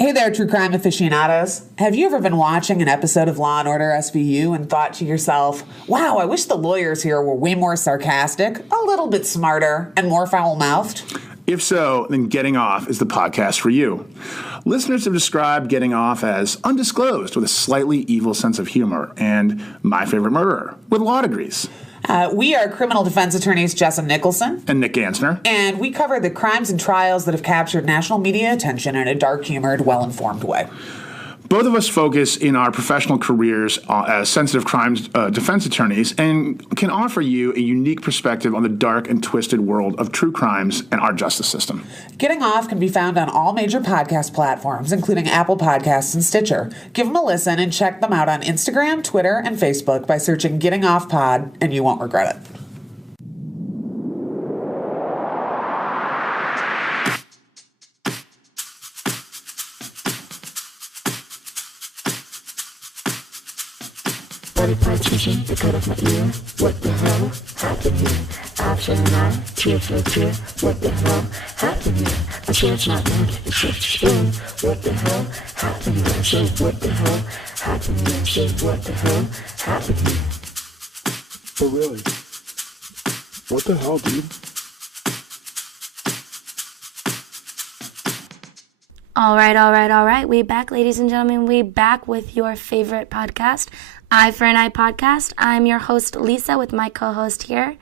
Hey there, true crime aficionados. Have you ever been watching an episode of Law & Order SVU and thought to yourself, wow, I wish the lawyers here were way more sarcastic, a little bit smarter, and more foul-mouthed? If so, then Getting Off is the podcast for you. Listeners have described Getting Off as undisclosed with a slightly evil sense of humor and My Favorite Murderer with law degrees. We are criminal defense attorneys Jessa Nicholson And Nick Gansner. and we cover the crimes and trials that have captured national media attention in a dark-humored, well-informed way. Both of us focus in our professional careers as sensitive crimes defense attorneys and can offer you a unique perspective on the dark and twisted world of true crimes and our justice system. Getting Off can be found on all major podcast platforms, including Apple Podcasts and Stitcher. Give them a listen and check them out on Instagram, Twitter, and Facebook by searching Getting Off Pod, and you won't regret it. Partition, the cut off my ear. What the hell happened here? Option 9, tear for tear. What the hell happened here? I say it's not good, it's just spin. What the hell happened here? I say what the hell happened here? I say what the hell happened here? But really, what the hell, dude? All right. We back, ladies and gentlemen. We back with your favorite podcast, Eye for an Eye podcast. I'm your host, Lisa, with my co-host here,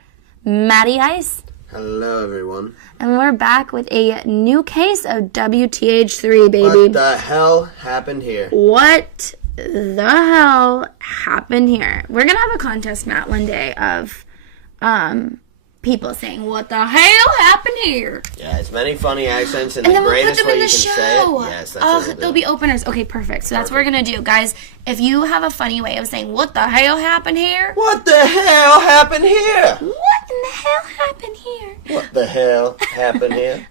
Maddie Ice. Hello, everyone. And we're back with a new case of WTH3, baby. What the hell happened here? What the hell happened here? We're going to have a contest, Matt, one day of people saying, what the hell happened here? Yeah, as many funny accents and And the then we'll put greatest them way in you the can say show. it. Yes, that's what we'll They'll do. be openers. Okay, perfect. So that's what we're going to do. Guys, if you have a funny way of saying, what the hell happened here? What the hell happened here? What in the hell happened here? What the hell happened here?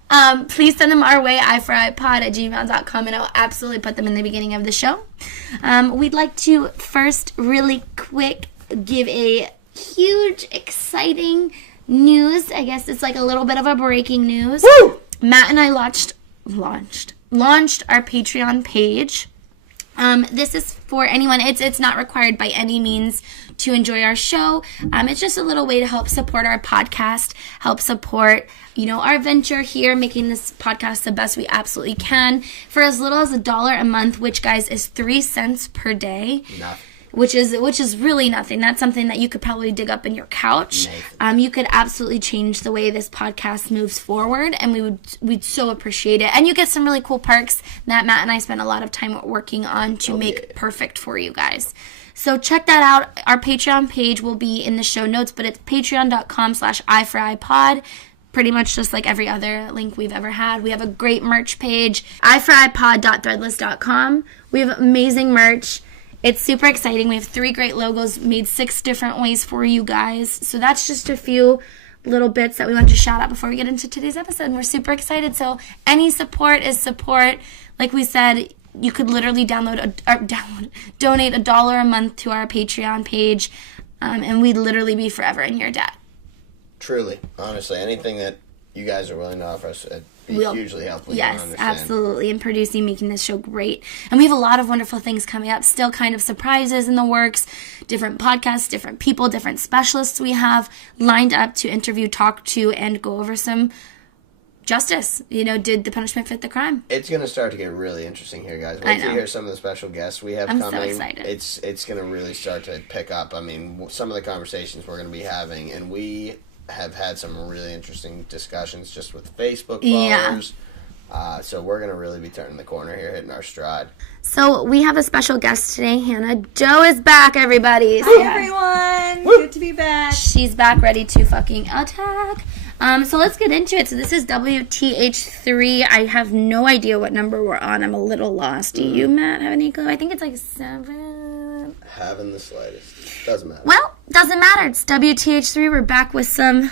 Please send them our way, iForIPod@gmail.com, and I'll absolutely put them in the beginning of the show. We'd like to first, really quick, give a huge, exciting news. I guess it's like a little bit of a breaking news. Woo! Matt and I launched our Patreon page. This is for anyone. It's not required by any means to enjoy our show. It's just a little way to help support our podcast, help support, our venture here, making this podcast the best we absolutely can for as little as $1 a month, which, guys, is 3 cents per day. Nothing. Which is really nothing. That's something that you could probably dig up in your couch. You could absolutely change the way this podcast moves forward, and we'd so appreciate it. And you get some really cool perks that Matt and I spent a lot of time working on to make perfect for you guys. So check that out. Our Patreon page will be in the show notes, but it's patreon.com/iForIPod. Pretty much just like every other link we've ever had. We have a great merch page, iForIPod.threadless.com. We have amazing merch. It's super exciting. We have 3 great logos made 6 different ways for you guys. So that's just a few little bits that we want to shout out before we get into today's episode. And we're super excited. So any support is support. Like we said, you could literally donate $1 a month to our Patreon page, and we'd literally be forever in your debt. Truly. Honestly, anything that you guys are willing to offer us, it'd be hugely helpful. Yes, absolutely. And producing, making this show great. And we have a lot of wonderful things coming up. Still kind of surprises in the works. Different podcasts, different people, different specialists we have lined up to interview, talk to, and go over some justice. Did the punishment fit the crime? It's going to start to get really interesting here, guys. Wait till you hear some of the special guests we have coming. I'm so excited. It's going to really start to pick up. I mean, some of the conversations we're going to be having, and we have had some really interesting discussions just with Facebook followers. Yeah. So we're going to really be turning the corner here, hitting our stride. So we have a special guest today, Hannah. Joe is back, everybody. Hi, everyone. Woo. Good to be back. She's back, ready to fucking attack. So let's get into it. So this is WTH3. I have no idea what number we're on. I'm a little lost. Do you, Matt, have any clue? I think it's like 7. Haven't the slightest. Doesn't matter. Well, doesn't matter. It's WTH3. We're back with some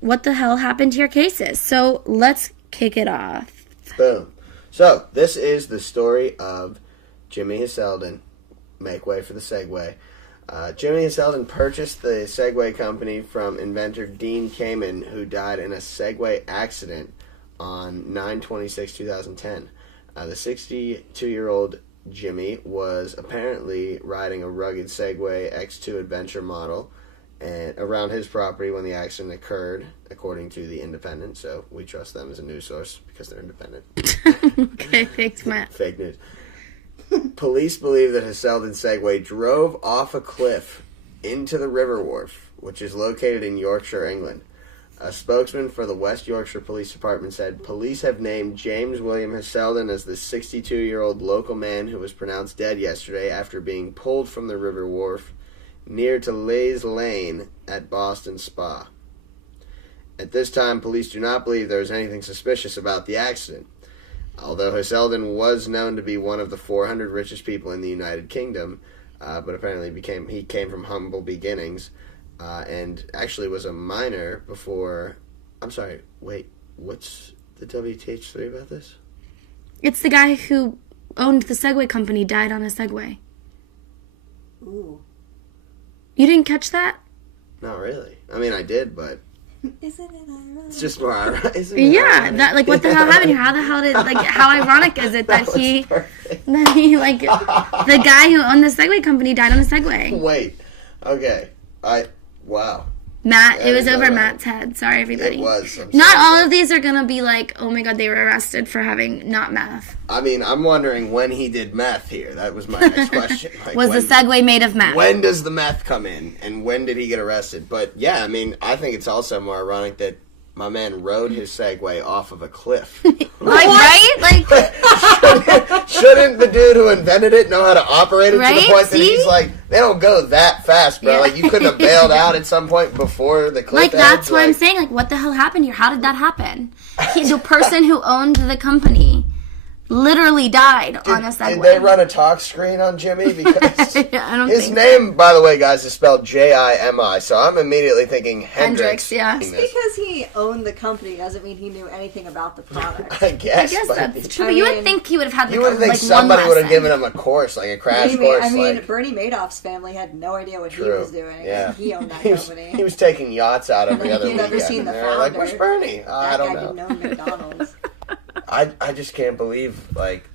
what the hell happened here cases. So let's kick it off. Boom. So this is the story of Jimmy Hiseldon. Make way for the Segway. Jimmy Hiseldon purchased the Segway company from inventor Dean Kamen, who died in a Segway accident on 9/26/2010. The 62-year-old Jimmy was apparently riding a rugged Segway X2 adventure model and around his property when the accident occurred, according to The Independent. So we trust them as a news source because they're independent. Okay, thanks, Matt. Fake news. Police believe that Heselden Segway drove off a cliff into the River Wharf, which is located in Yorkshire, England. A spokesman for the West Yorkshire Police Department said police have named James William Heselden as the 62-year-old local man who was pronounced dead yesterday after being pulled from the River Wharf near to Lays Lane at Boston Spa. At this time, police do not believe there was anything suspicious about the accident. Although Heselden was known to be one of the 400 richest people in the United Kingdom, but apparently he came from humble beginnings, and actually was a miner before... I'm sorry, wait, what's the WTH3 about this? It's the guy who owned the Segway company, died on a Segway. Ooh. You didn't catch that? Not really. I mean, I did, but... Isn't it ironic? It's just more ironic. Yeah, that, like, what the hell happened here? How the hell did, like, how ironic is it that he, like, the guy who owned the Segway company died on a Segway? Wait. Okay. Wow. Matt, That it was is over ironic. Matt's head. Sorry, everybody. It was. Not all of these are gonna be like, oh my god, they were arrested for having not meth. I mean, I'm wondering when he did meth here. That was my next question. Like, Was the Segway made of meth? When does the meth come in, and when did he get arrested? But yeah, I mean, I think it's also more ironic that my man rode his Segway off of a cliff. Like, right? Like, Shouldn't the dude who invented it know how to operate it to Right? the point that See? he's like, they don't go that fast, bro. Yeah. Like, you couldn't have bailed out at some point before the cliff like that's edge? what I'm Like, saying. Like, what the hell happened here? How did that happen? The person who owned the company literally died on a Segway. Did they run a talk screen on Jimmy? Because Yeah, I don't his think name, by the way, guys, is spelled Jimi, so I'm immediately thinking Hendrix. Hendrix, yeah. This. Because he owned the company doesn't mean he knew anything about the product. I guess. I guess but that's true. I But you would mean, think he would have had like, you would think like somebody one would have lesson. given him a course, like a crash Maybe, course. I mean, like, Bernie Madoff's family had no idea what he true. was doing. Yeah. He owned that he was, company. he was taking yachts out every Like, other you've weekend. never seen and the they were like, founder. where's Bernie? I That don't guy know. didn't own McDonald's. I just can't believe, like,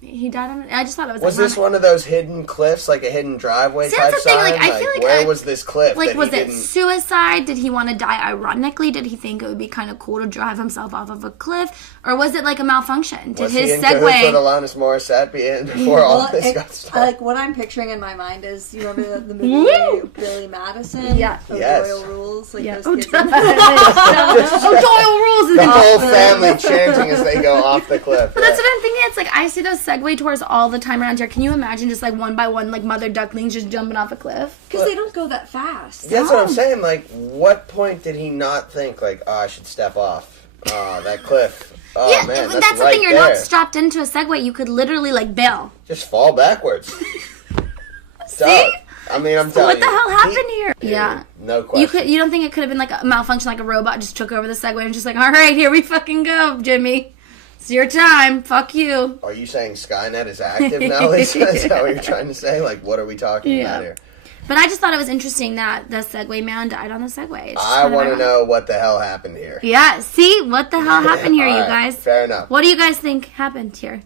He died on. I just thought it was. was this one of those hidden cliffs, like a hidden driveway See, type that's the thing, sign? like, I feel like where was this cliff? Like, that was he it didn't... suicide? Did he want to die ironically? Did he think it would be kind of cool to drive himself off of a cliff? Or was it like a malfunction? Did Was his he in cahoots with Segway... Alanis Morissette before all Well, this it- got started? like what I'm picturing in my mind is, you remember the movie Billy Madison? Yeah. Yes. O'Doyle Rules? Like Yeah. those kids. O'Doyle rules is The in whole family chanting as they go off the cliff. But that's what I'm thinking. It's like I see those Segway tours all the time around here. Can you imagine just like one by one, like mother ducklings just jumping off a cliff? Because they don't go that fast. That's what I'm saying. Like, what point did he not think, like, oh, I should step off? Oh, that cliff. Oh, Yeah, man, that's that's the right thing. You're there. not strapped into a Segway. You could literally like bail. Just fall backwards. See? I mean, I'm So telling what the you. hell happened here? Dude, Yeah. No question. You don't think it could have been like a malfunction, like a robot just took over the Segway and just like, all right, here we fucking go, Jimmy. It's your time. Fuck you. Are you saying Skynet is active now, Lisa? Is that what you're trying to say? Like, what are we talking about here? But I just thought it was interesting that the Segway man died on the Segway. It's just I kind of want to ironic. know what the hell happened here. Yeah, see? What the hell happened here, All you right, guys? Fair enough. What do you guys think happened here?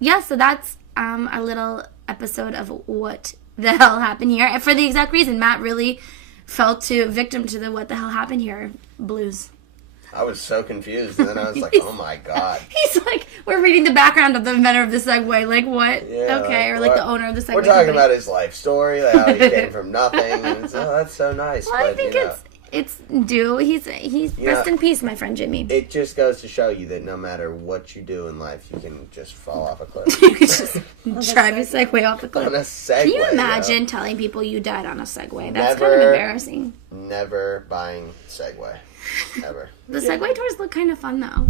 Yeah, so that's a little episode of what the hell happened here. And for the exact reason, Matt really fell victim to the what the hell happened here blues. I was so confused, and then I was like, oh my god. He's like, we're reading the background of the inventor of the Segway. Like, what? Yeah, okay, or like what- the owner of the Segway We're talking company. about his life story, like how he came from nothing. And it's, oh, that's so nice. Well, I but, think you know, it's due. He's rest in peace, my friend Jimmy. it just goes to show you that no matter what you do in life, you can just fall off a cliff. You could just drive your Segway off the cliff. On a Segway. Can you yo. imagine telling people you died on a Segway? That's kind Never- of embarrassing. Never buying Segway. Ever. The Segway tours look kind of fun, though.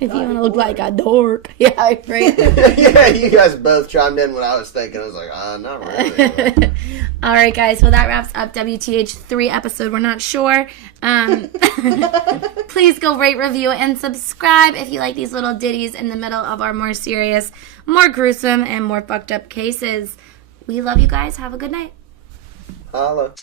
If you want to look like a dork. Yeah, right? Yeah, you guys both chimed in what I was thinking. I was like, not really. All right, guys. Well, that wraps up WTH3 episode. We're not sure. Please go rate, review, and subscribe if you like these little ditties in the middle of our more serious, more gruesome, and more fucked up cases. We love you guys. Have a good night. Holla.